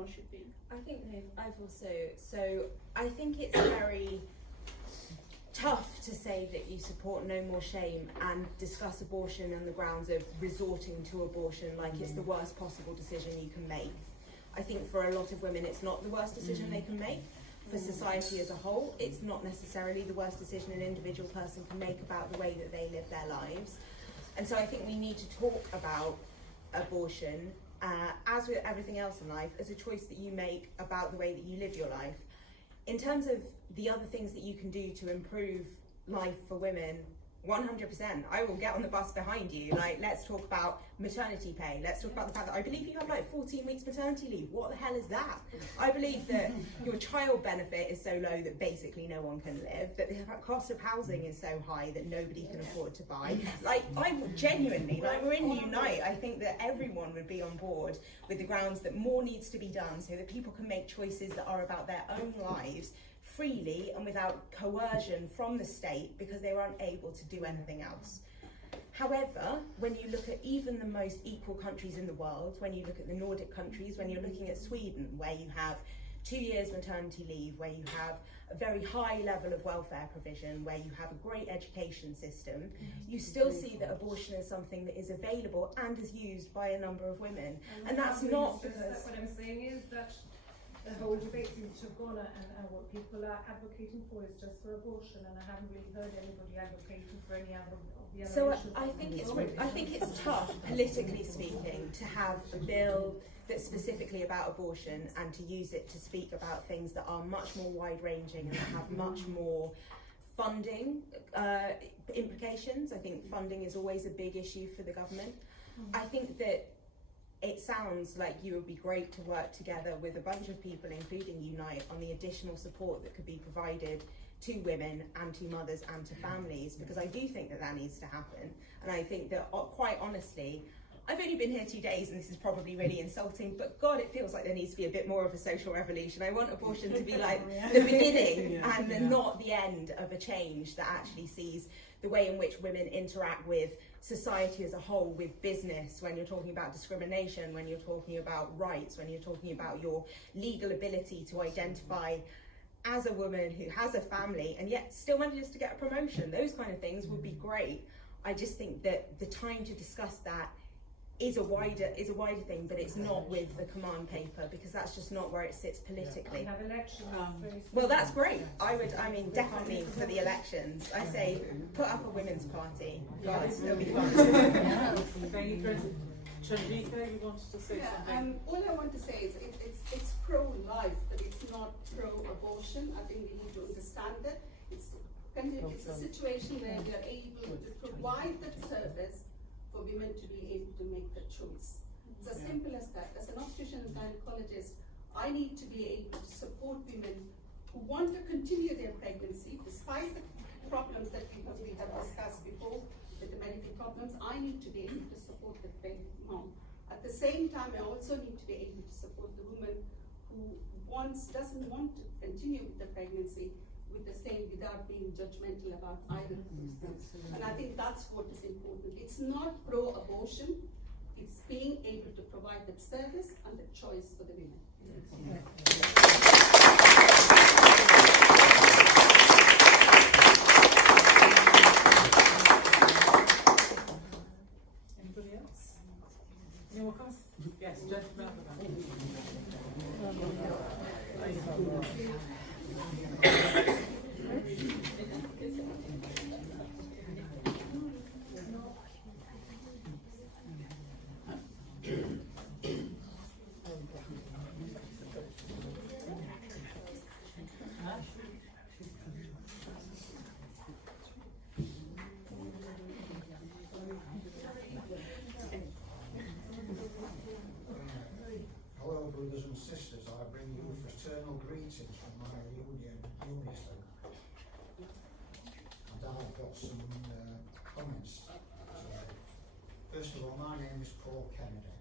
or should be? I think I think it's very tough to say that you support no more shame and discuss abortion on the grounds of resorting to abortion like it's the worst possible decision you can make. I think for a lot of women it's not the worst decision they can make. For society as a whole, it's not necessarily the worst decision an individual person can make about the way that they live their lives. And so I think we need to talk about abortion, as with everything else in life, as a choice that you make about the way that you live your life. In terms of the other things that you can do to improve life for women, 100%, I will get on the bus behind you. Like, let's talk about maternity pay. Let's talk about the fact that I believe you have like 14 weeks maternity leave. What the hell is that? I believe that your child benefit is so low that basically no one can live, that the cost of housing is so high that nobody can afford to buy. Like, I genuinely, like, we're in Unite, I think that everyone would be on board with the grounds that more needs to be done so that people can make choices that are about their own lives freely and without coercion from the state because they were unable to do anything else. However, when you look at even the most equal countries in the world, when you look at the Nordic countries, when you're looking at Sweden, where you have 2 years maternity leave, where you have a very high level of welfare provision, where you have a great education system, you still see that abortion is something that is available and is used by a number of women. And that's not because... What I'm saying is that the whole debate seems to have gone, and what people are advocating for is just for abortion, and I haven't really heard anybody advocating for any other of the other So issues. I think it's tough, politically speaking, to have a bill that's specifically about abortion and to use it to speak about things that are much more wide-ranging and that have much more funding implications. I think funding is always a big issue for the government. I think that it sounds like you would be great to work together with a bunch of people, including Unite, on the additional support that could be provided to women and to mothers and to families, because I do think that that needs to happen. And I think that, quite honestly, I've only been here 2 days and this is probably really insulting, but God, it feels like there needs to be a bit more of a social revolution. I want abortion to be like the beginning and not the end of a change that actually sees the way in which women interact with society as a whole, with business, when you're talking about discrimination, when you're talking about rights, when you're talking about your legal ability to identify as a woman who has a family and yet still manages to get a promotion. Those kind of things would be great. I just think that the time to discuss that is a wider thing, but it's not with the command paper, because that's just not where it sits politically. We have elections. Well, that's great. I mean, definitely for the elections. I say, put up a women's party. God, it'll be fun. Chandrika, you wanted to say something? All I want to say is it's pro-life, but it's not pro-abortion. I think we need to understand that. It's a situation where we are able to provide that service for women to be able to make the choice. It's as simple as that. As an obstetrician and gynecologist, I need to be able to support women who want to continue their pregnancy despite the problems that we have discussed before with the medical problems. I need to be able to support the pregnant mom. At the same time, I also need to be able to support the woman who doesn't want to continue with the pregnancy with the same, without being judgmental about either of those things. And I think that's what is important. It's not pro-abortion, it's being able to provide that service and the choice for the women. Anybody else? Anyone come? Yes, gentlemen at the back. Hello, brothers and sisters. I bring you fraternal greetings from my union, Unison. And I've got some comments. First of all, my name is Paul Kennedy.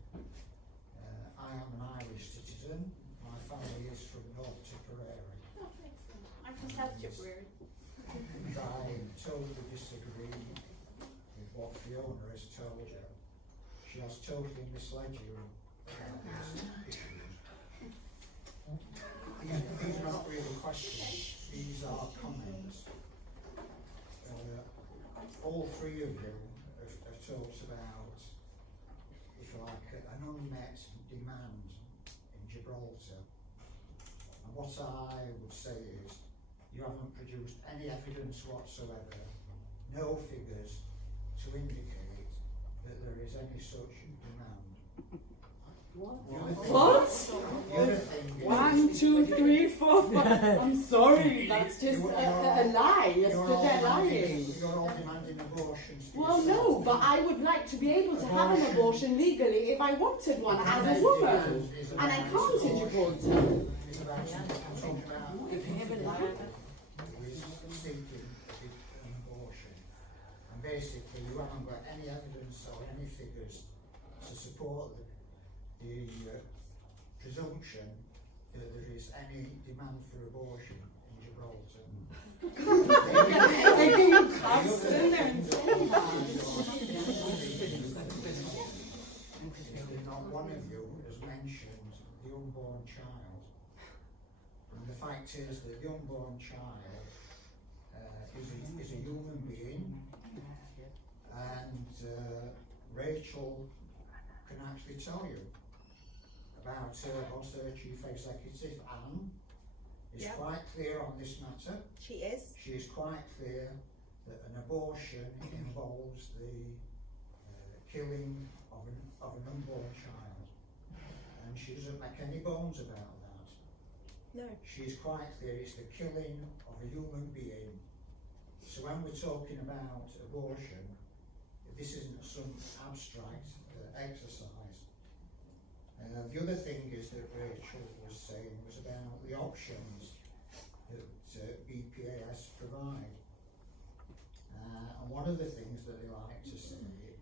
I am an Irish citizen. My family is from North Tipperary. Oh, excellent. I'm from South Tipperary. And I totally disagree with what Fiona has told you. She has totally misled you about these issues. three of you have talked about, if you like, an unmet demand in Gibraltar. And what I would say is, you haven't produced any evidence whatsoever, no figures to indicate that there is any such demand. What? The other thing is, 1, 2, 3, 4, 5. I'm sorry, that's just a lie. Yes, they're lying. You're all demanding abortions. for Well, yourself. no, but I would like to be able to have an abortion legally if I wanted one as a woman. And I can't in Gibraltar. It's about something I'm talking about. Is seeking an abortion. And basically, you haven't got any evidence or any figures to support the presumption that there is any demand for abortion in Gibraltar. Not one of you has mentioned the unborn child. And the fact is that the unborn child is a human being, and Rachel can actually tell you about her boss, her chief executive, Anne, is Yep. quite clear on this matter. She is. She is quite clear that an abortion involves the killing of an unborn child, and she doesn't make any bones about that. No. She is quite clear it's the killing of a human being. So when we're talking about abortion, this isn't some abstract exercise. The other thing is that Rachel was saying was about the options that BPAS provide. And one of the things that they like to say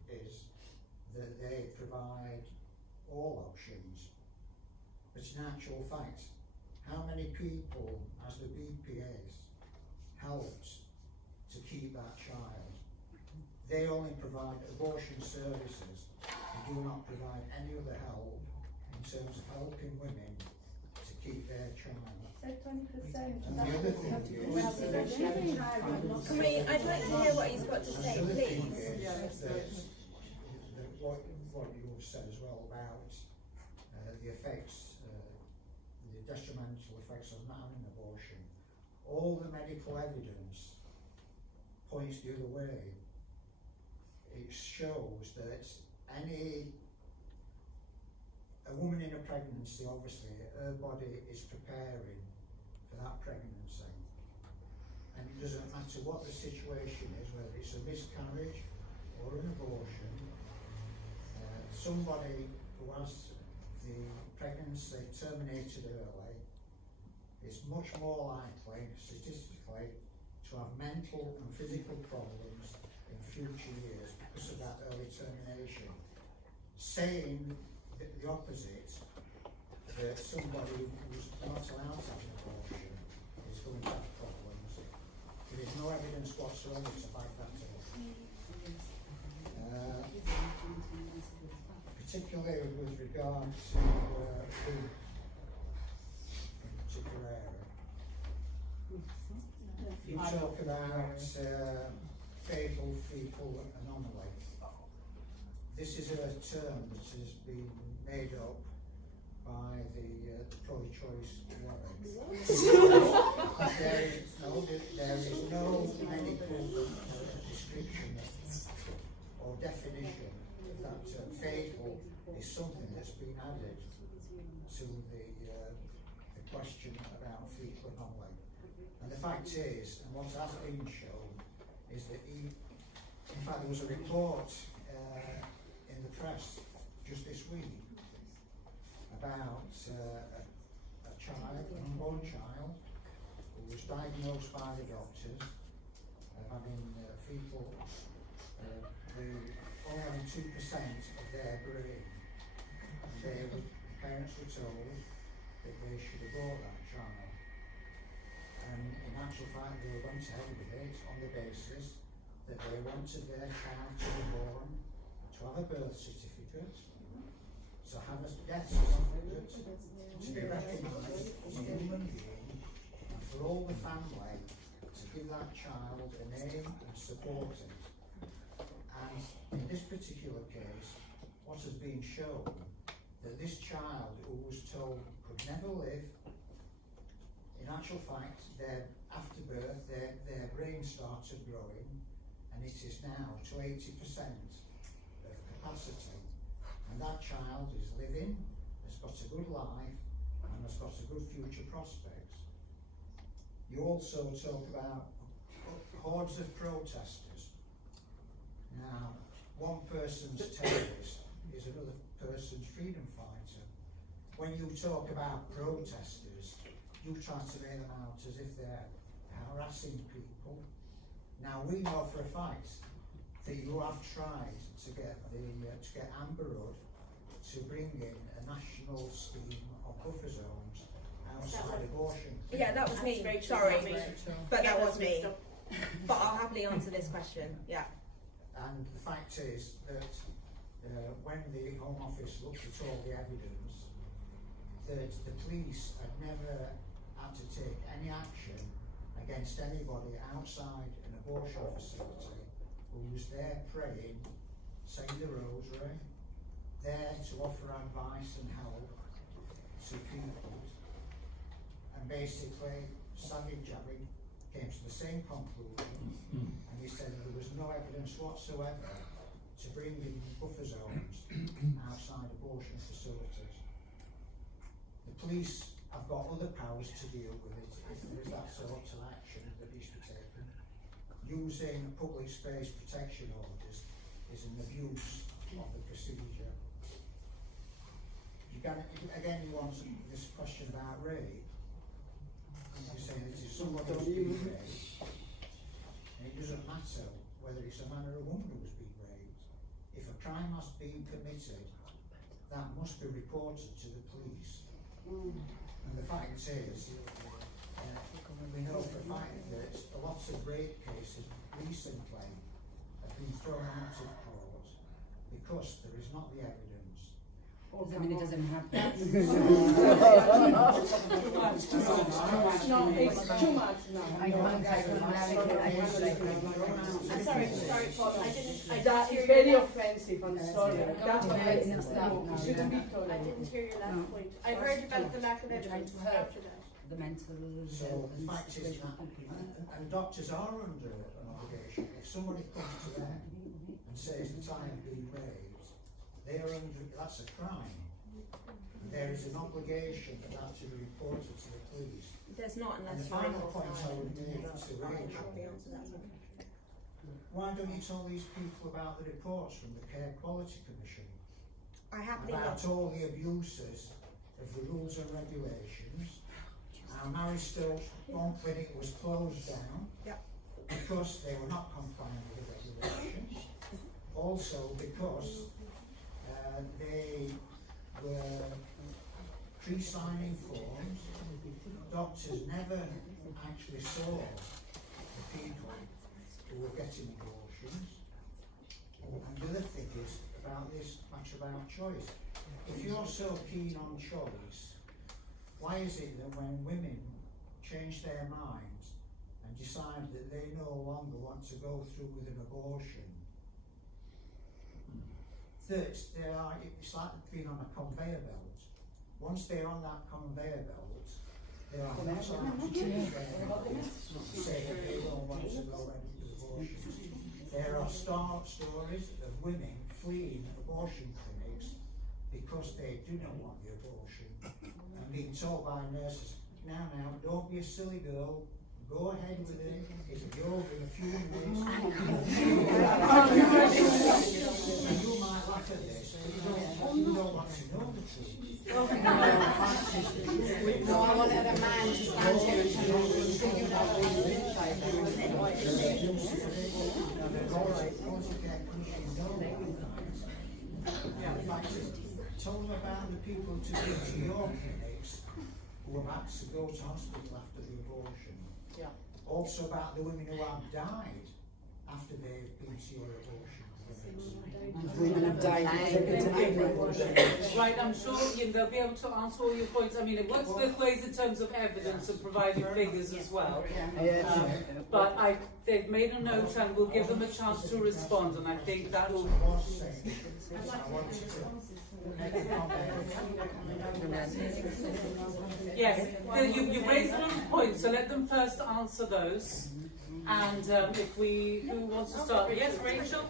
is that they provide all options. But in actual fact, how many people has the BPAS helped to keep that child? They only provide abortion services. They do not provide any other help in terms of helping women to keep their child. Said 20%. And the other thing is Can we, I'd like to hear what he's got to say, the other thing please. is that what you said as well about the effects, the detrimental effects of not having an abortion. All the medical evidence points the other way. It shows that a woman in a pregnancy, obviously, her body is preparing for that pregnancy. And it doesn't matter what the situation is, whether it's a miscarriage or an abortion, somebody who has the pregnancy terminated early is much more likely, statistically, to have mental and physical problems in future years because of that early termination. Saying the opposite, that somebody who's not allowed to have an abortion is going to have problems, there is no evidence whatsoever to back that up. Particularly with regard to food in a particular area. You talk about fatal fecal anomaly. This is a term that has been made up by the pro-choice lobby. There is no medical description or definition that fatal is something that's been added to the question about fecal anomaly. And the fact is, and what has been shown, is that in fact there was a report in the press just this week about a child, an unborn child, who was diagnosed by the doctors having fecal, only having 2% of their brain. And parents were told that they should abort that child. And in actual fact, they were going to have a debate on the basis that they wanted their child to be born, to have a birth certificate, to have a death certificate, to be recognised as a human being, and for all the family to give that child a name and support it. in this particular case, what has been shown, that this child who was told could never live, in actual fact, after birth, their brain started growing, and it is now to 80% of capacity. And that child is living, has got a good life, and has got a good future prospects. You also talk about hordes of protesters. Now, one person's terrorist is another person's freedom fighter. When you talk about protesters, you try to make them out as if they're harassing people. Now, we know for a fact that you have tried to get Amber Rudd to bring in a national scheme of buffer zones outside abortion. Yeah, that was me. Sorry, but that was me. But I'll happily answer this question. Yeah. And the fact is that when the Home Office looked at all the evidence, that the police had never had to take any action against anybody outside an abortion facility who was there praying, saying the rosary, there to offer advice and help to people. And basically, Savage Jabbing came to the same conclusion, and he said there was no evidence whatsoever to bring in buffer zones outside abortion facilities. The police have got other powers to deal with it if there is that sort of action that is to be taken. Using public space protection orders is an abuse of the procedure. Again, you want this question about rape. You say that if somebody has been raped, and it doesn't matter whether it's a man or a woman who's been raped, if a crime has been committed, that must be reported to the police. And the fact is, we know for a fact that a lot of rape cases recently have been thrown out of court because there is not the evidence. Doesn't mean it doesn't happen. No, it's too much now. I can't take it. I'm sorry, Paul, I didn't. That is hear very your offensive, I'm sorry. Yeah. That's Yeah, offensive. no, stop No, now, it shouldn't be yeah. tolerated. I didn't hear your last No. point. I heard about the lack of We're trying evidence to help. after that. The mental So health the and fact is situation that, of people. and doctors are under an obligation. If somebody comes to them and says that I have been raped, they are under, that's a crime. There is an obligation for that to be reported to the police. There's not And unless the you're final able point I would make to I can Rachel, happily answer that. why don't you tell these people about the reports from the Care Quality Commission I happily about will. all the abuses of the rules and regulations? Our Mary Stokes one clinic was closed down Yep. because they were not complying with the regulations. Also because they were pre-signing forms. Doctors never actually saw the people who were getting abortions. And the other thing is about this much about choice. If you're so keen on choice, why is it that when women change their minds and decide that they no longer want to go through with an abortion, that it's like being on a conveyor belt. Once they're on that conveyor belt, they are not allowed to change their minds to say that they don't want to go ahead with abortions. There are stories of women fleeing abortion clinics because they do not want the abortion and being told by nurses, now, don't be a silly girl, go ahead with it, it'll be over in a few minutes. And you might laugh at this, but you don't want to know the truth. No, I wanted a man to stand here and tell me. Tell them about the people who took you to your clinics who have had to go to hospital after the abortion. Yeah. Also about the women who have died after they've been to your abortion clinics. And women have died because they've been denied. Right, I'm sure they'll be able to answer all your points. I mean, it works both ways in terms of evidence and providing figures as well. But they've made a note and we'll give them a chance to respond, and I think that will. Yes, you've raised those points, so let them first answer those. And who wants to start? Yes, Rachel?